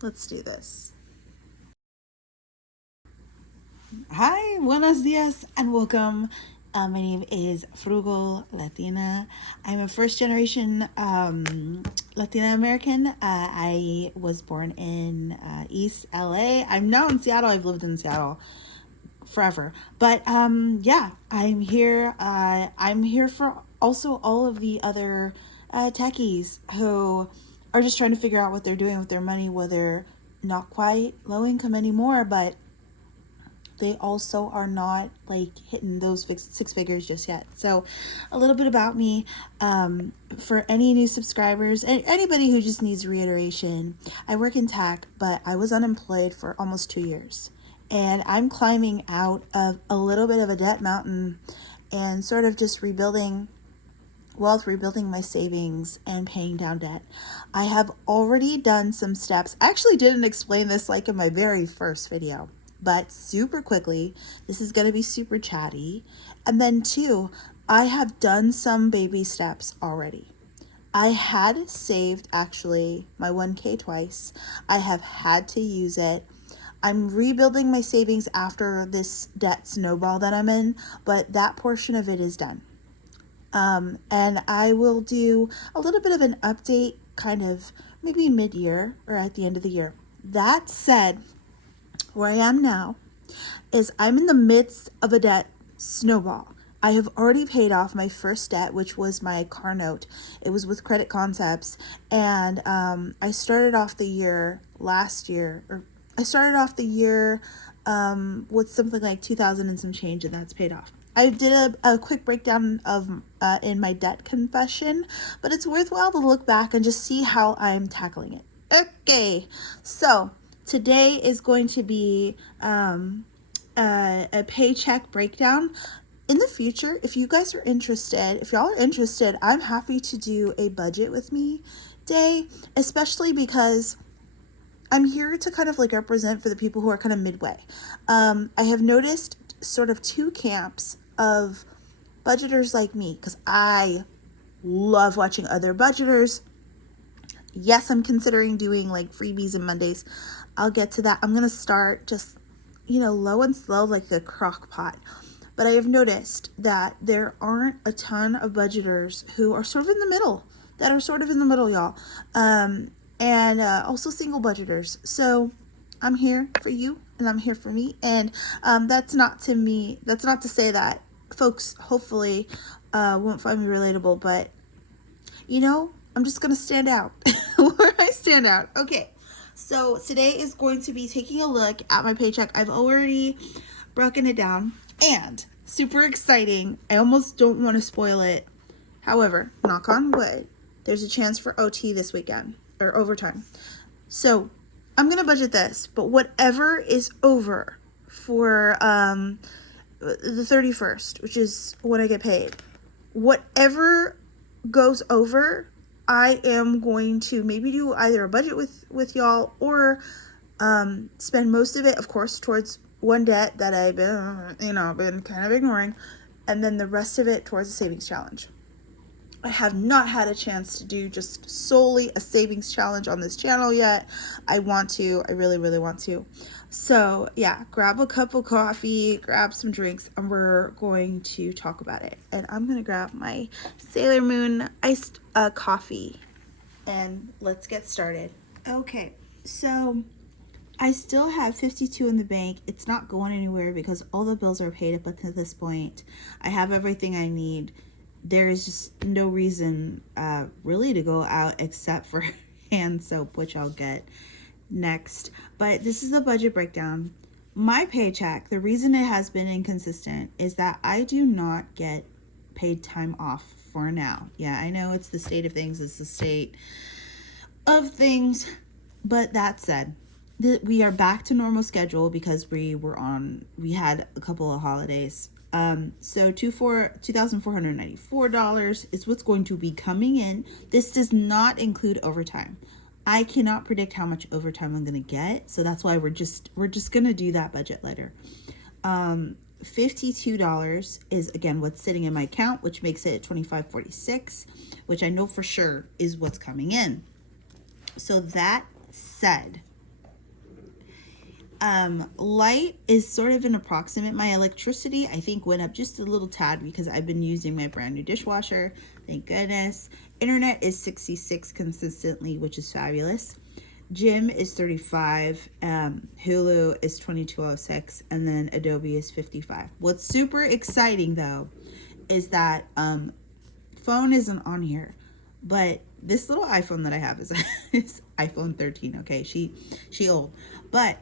Let's do this. Hi, buenos dias, and welcome. My name is Frugal Latina. I'm a first generation Latina American. I was born in East LA. I'm now in Seattle. I've lived in Seattle forever. But yeah, I'm here. I'm here for also all of the other techies who are just trying to figure out what they're doing with their money, whether not quite low income anymore, but they also are not like hitting those six figures just yet. So a little bit about me, for any new subscribers and anybody who just needs reiteration. I work in tech, but I was unemployed for almost 2 years, and I'm climbing out of a little bit of a debt mountain and sort of just rebuilding wealth, rebuilding my savings, and paying down debt. I have already done some steps. I actually didn't explain this like in my very first video, but super quickly, this is going to be super chatty. And then two, I have done some baby steps already. I had saved actually my 1K twice. I have had to use it. I'm rebuilding my savings after this debt snowball that I'm in, but that portion of it is done. And I will do a little bit of an update kind of maybe mid-year or at the end of the year. That said, where I am now is I'm in the midst of a debt snowball. I have already paid off my first debt, which was my car note. It was with Credit Concepts, and I started off the year last year, or I started off the year with something like 2,000 and some change, and that's paid off. I did a quick breakdown of in my debt confession, but it's worthwhile to look back and just see how I'm tackling it. Okay, so today is going to be a paycheck breakdown. In the future, if you guys are interested, if y'all are interested, I'm happy to do a budget with me day, especially because I'm here to kind of like represent for the people who are kind of midway. I have noticed sort of two camps of budgeters like me, because I love watching other budgeters. Yes, I'm considering doing like freebies and Mondays. I'll get to that. I'm going to start just, low and slow like a crock pot. But I have noticed that there aren't a ton of budgeters who are sort of in the middle, y'all. And also single budgeters. So I'm here for you, and I'm here for me. And that's not to say that folks hopefully won't find me relatable, but I'm just gonna stand out where I stand out. Okay, so today is going to be taking a look at my paycheck. I've already broken it down, and super exciting. I almost don't want to spoil it. However, knock on wood, there's a chance for OT this weekend, or overtime. So I'm gonna budget this, but whatever is over for the 31st, which is when I get paid, whatever goes over, I am going to maybe do either a budget with y'all, or spend most of it, of course, towards one debt that I've been kind of ignoring, and then the rest of it towards a savings challenge. I have not had a chance to do just solely a savings challenge on this channel yet. I really, really want to. So yeah, grab a cup of coffee, grab some drinks, and we're going to talk about it. And I'm going to grab my Sailor Moon iced coffee, and let's get started. Okay, so I still have 52 in the bank. It's not going anywhere because all the bills are paid up until this point. I have everything I need. There is just no reason really to go out except for hand soap, which I'll get next. But this is the budget breakdown. My paycheck, the reason it has been inconsistent is that I do not get paid time off for now. Yeah, I know it's the state of things. It's the state of things. But that said, we are back to normal schedule because we had a couple of holidays. So $2,494 is what's going to be coming in. This does not include overtime. I cannot predict how much overtime I'm going to get, so that's why we're just going to do that budget later. $52 is again what's sitting in my account, which makes it $25.46, which I know for sure is what's coming in. So that said, Light is sort of an approximate. My electricity, I think, went up just a little tad because I've been using my brand new dishwasher. Thank goodness. Internet is 66 consistently, which is fabulous. Gym is 35. Hulu is 2206, and then Adobe is 55. What's super exciting though is that phone isn't on here, but this little iPhone that I have is, is iPhone 13. Okay, she old, but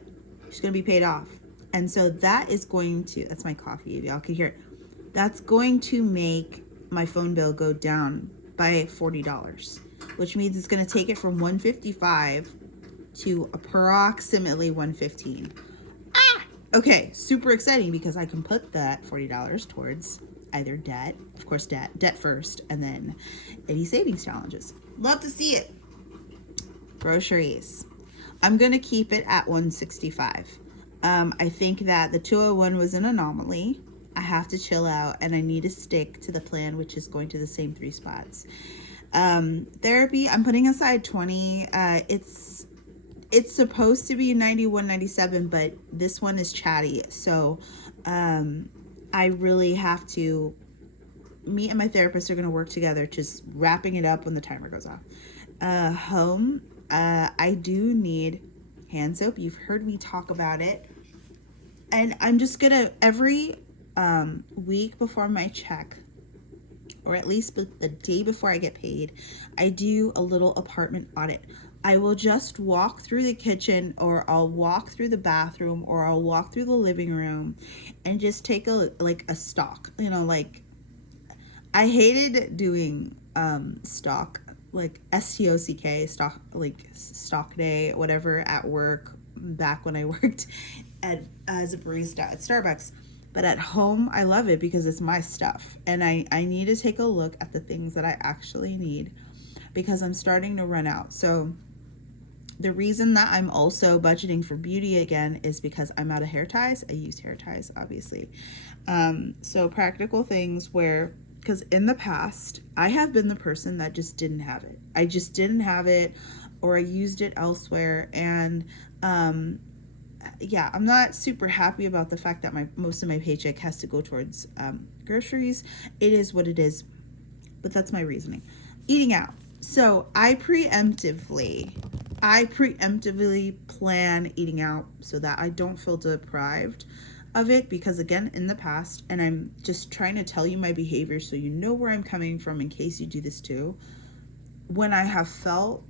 she's gonna be paid off, and so that is going to, that's my coffee if y'all can hear it, that's going to make my phone bill go down by $40, which means it's going to take it from 155 to approximately 115. Okay, super exciting because I can put that $40 towards either debt, of course debt first, and then any savings challenges. Love to see it. Groceries, I'm going to keep it at 165. I think that the 201 was an anomaly. I have to chill out, and I need to stick to the plan, which is going to the same 3 spots. Therapy, I'm putting aside 20. It's supposed to be 91, 97, but this one is chatty. So I really have to, me and my therapist are going to work together, just wrapping it up when the timer goes off. Home, I do need hand soap. You've heard me talk about it. And I'm just going to, every week before my check, or at least the day before I get paid, I do a little apartment audit. I will just walk through the kitchen, or I'll walk through the bathroom, or I'll walk through the living room and just take a stock, like I hated doing stock, like STOCK, stock, like stock day, whatever, at work back when I worked as a barista at Starbucks. But at home, I love it because it's my stuff. And I need to take a look at the things that I actually need because I'm starting to run out. So the reason that I'm also budgeting for beauty again is because I'm out of hair ties. I use hair ties, obviously. So practical things where, because in the past, I have been the person that just didn't have it. I just didn't have it, or I used it elsewhere. And yeah, I'm not super happy about the fact that most of my paycheck has to go towards groceries. It is what it is, but that's my reasoning. Eating out. So I preemptively plan eating out so that I don't feel deprived of it, because again, in the past, and I'm just trying to tell you my behavior so you know where I'm coming from in case you do this too, when I have felt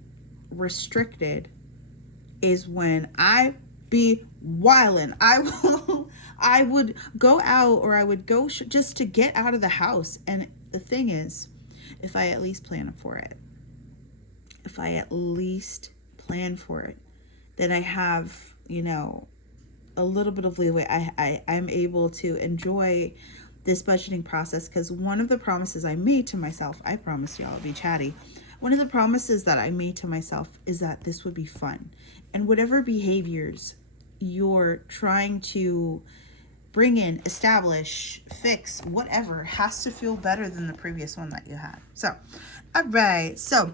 restricted is when I be wildin'. I would go out, or I would go just to get out of the house. And the thing is, if I at least plan for it, then I have, a little bit of leeway. I'm able to enjoy this budgeting process, because one of the promises I made to myself, I promised y'all I'll be chatty. One of the promises that I made to myself is that this would be fun. And whatever behaviors you're trying to bring in, establish, fix, whatever, has to feel better than the previous one that you had. So, all right. So,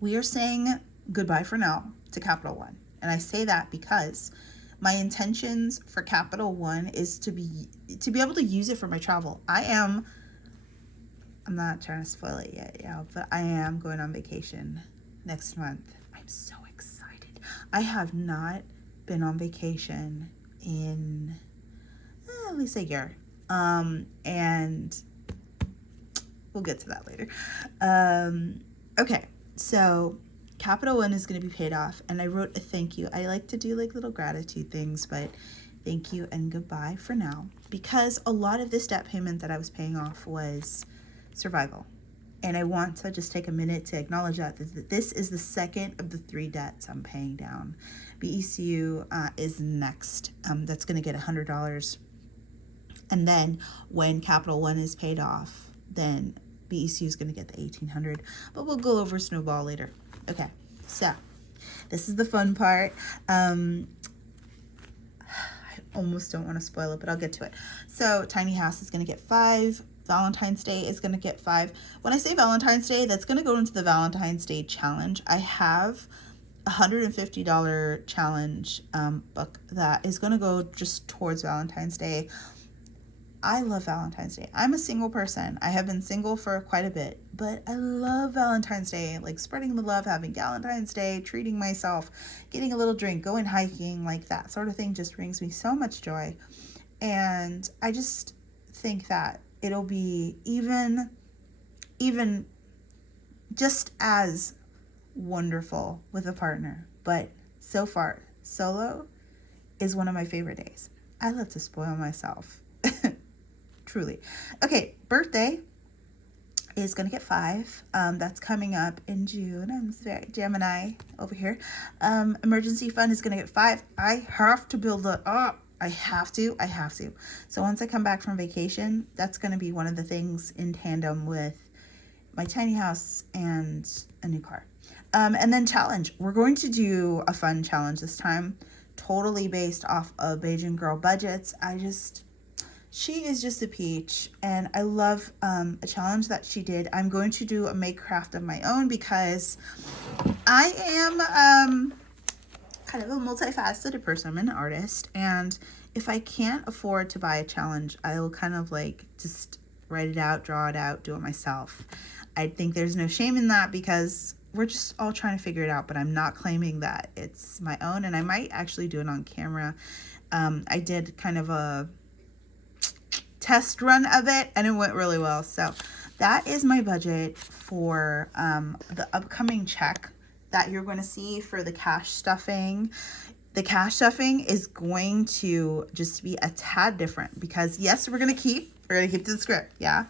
we are saying goodbye for now to Capital One. And I say that because my intentions for Capital One is to be able to use it for my travel. I'm not trying to spoil it yet, but I am going on vacation next month. I'm so excited. I have not been on vacation in at least a year. And we'll get to that later. Okay, so Capital One is going to be paid off, and I wrote a thank you. I like to do little gratitude things, but thank you and goodbye for now, because a lot of this debt payment that I was paying off was survival. And I want to just take a minute to acknowledge that this is the second of the 3 debts I'm paying down. BECU is next. That's going to get $100. And then when Capital One is paid off, then BECU is going to get the $1,800. But we'll go over Snowball later. Okay, so this is the fun part. I almost don't want to spoil it, but I'll get to it. So Tiny House is going to get 5. Valentine's Day is going to get 5. When I say Valentine's Day, that's going to go into the Valentine's Day challenge. I have $150 challenge book that is going to go just towards Valentine's Day. I love Valentine's Day. I'm a single person. I have been single for quite a bit, but I love Valentine's Day. Like spreading the love, having Valentine's Day, treating myself, getting a little drink, going hiking, like that sort of thing just brings me so much joy. And I just think that it'll be even just as wonderful with a partner. But so far, solo is one of my favorite days. I love to spoil myself. Truly. Okay, birthday is going to get 5. That's coming up in June. I'm very Gemini over here. Emergency fund is going to get 5. I have to build it up. I have to. So once I come back from vacation, that's going to be one of the things in tandem with my tiny house and a new car. And then challenge. We're going to do a fun challenge this time, totally based off of Bajan Girl budgets. She is just a peach, and I love a challenge that she did. I'm going to do a make craft of my own because I am kind of a multifaceted person. I'm an artist, and if I can't afford to buy a challenge, I'll kind of like just write it out, draw it out, do it myself. I think there's no shame in that because we're just all trying to figure it out, but I'm not claiming that it's my own, and I might actually do it on camera. I did kind of a test run of it, and it went really well. So that is my budget for the upcoming check that you're going to see for the cash stuffing. The cash stuffing is going to just be a tad different because yes, we're going to keep to the script, yeah,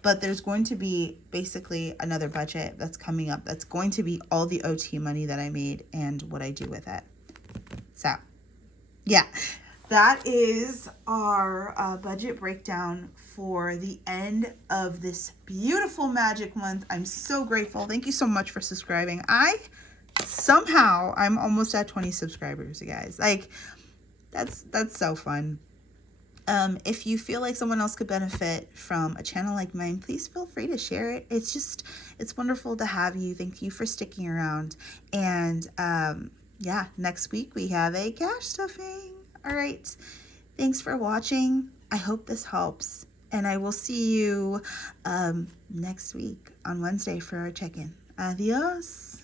but there's going to be basically another budget that's coming up that's going to be all the OT money that I made and what I do with it. So yeah, that is our budget breakdown for the end of this beautiful magic month. I'm so grateful. Thank you so much for subscribing. I'm almost at 20 subscribers, you guys. Like, that's so fun. If you feel like someone else could benefit from a channel like mine, please feel free to share it. It's wonderful to have you. Thank you for sticking around. And yeah, next week we have a cash stuffing. All right. Thanks for watching. I hope this helps. And I will see you next week on Wednesday for our check-in. Adios.